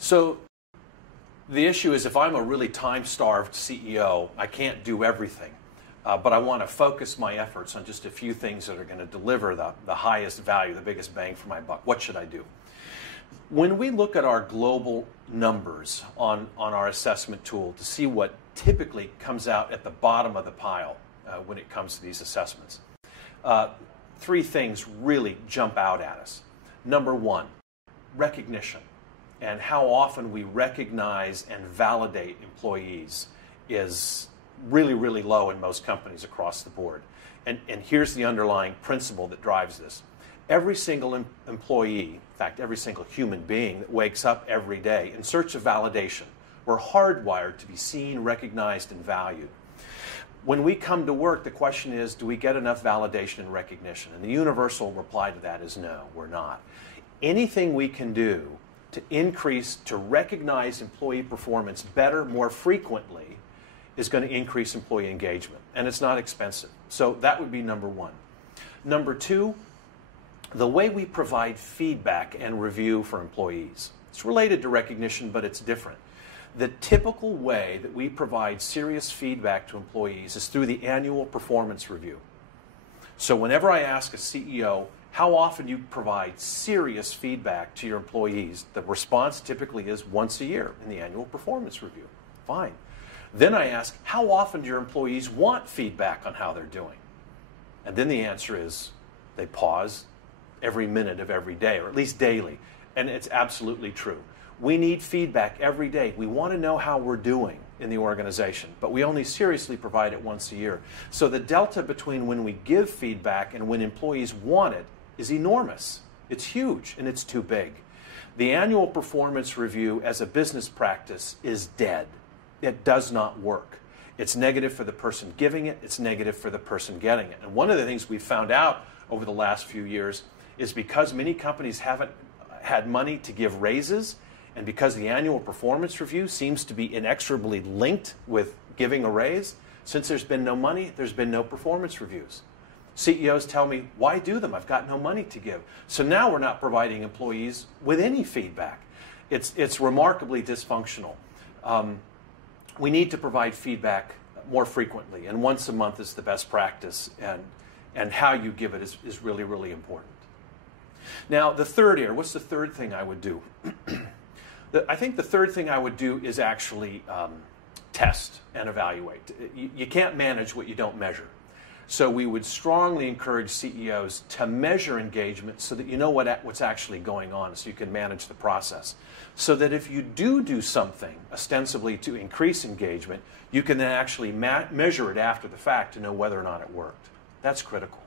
So the issue is if I'm a really time-starved CEO, I can't do everything. But I want to focus my efforts on just a few things that are going to deliver the highest value, the biggest bang for my buck. What should I do? When we look at our global numbers on our assessment tool to see what typically comes out at the bottom of the pile when it comes to these assessments, three things really jump out at us. Number one, recognition. And how often we recognize and validate employees is really, really low in most companies across the board. And here's the underlying principle that drives this. Every single employee, in fact, every single human being that wakes up every day in search of validation, we're hardwired to be seen, recognized, and valued. When we come to work, the question is, do we get enough validation and recognition? And the universal reply to that is no, we're not. Anything we can do to increase, to recognize employee performance better, more frequently, is going to increase employee engagement. And it's not expensive. So that would be number one. Number two, the way we provide feedback and review for employees. It's related to recognition, but it's different. The typical way that we provide serious feedback to employees is through the annual performance review. So whenever I ask a CEO, how often you provide serious feedback to your employees, the response typically is once a year in the annual performance review. Fine. Then I ask, how often do your employees want feedback on how they're doing? And then the answer is they pause every minute of every day, or at least daily. And it's absolutely true. We need feedback every day. We want to know how we're doing in the organization, but we only seriously provide it once a year. So the delta between when we give feedback and when employees want it is enormous. It's huge, and it's too big. The annual performance review as a business practice is dead. It does not work. It's negative for the person giving it. It's negative for the person getting it. And one of the things we've found out over the last few years is because many companies haven't had money to give raises, and because the annual performance review seems to be inexorably linked with giving a raise, since there's been no money, there's been no performance reviews. CEOs tell me, why do them? I've got no money to give. So now we're not providing employees with any feedback. It's remarkably dysfunctional. We need to provide feedback more frequently, and once a month is the best practice, and how you give it is really, really important. Now, the third area, what's the third thing I would do? I think the third thing I would do is actually test and evaluate. You can't manage what you don't measure. So we would strongly encourage CEOs to measure engagement so that you know what's actually going on, so you can manage the process. So that if you do something ostensibly to increase engagement, you can then actually measure it after the fact to know whether or not it worked. That's critical.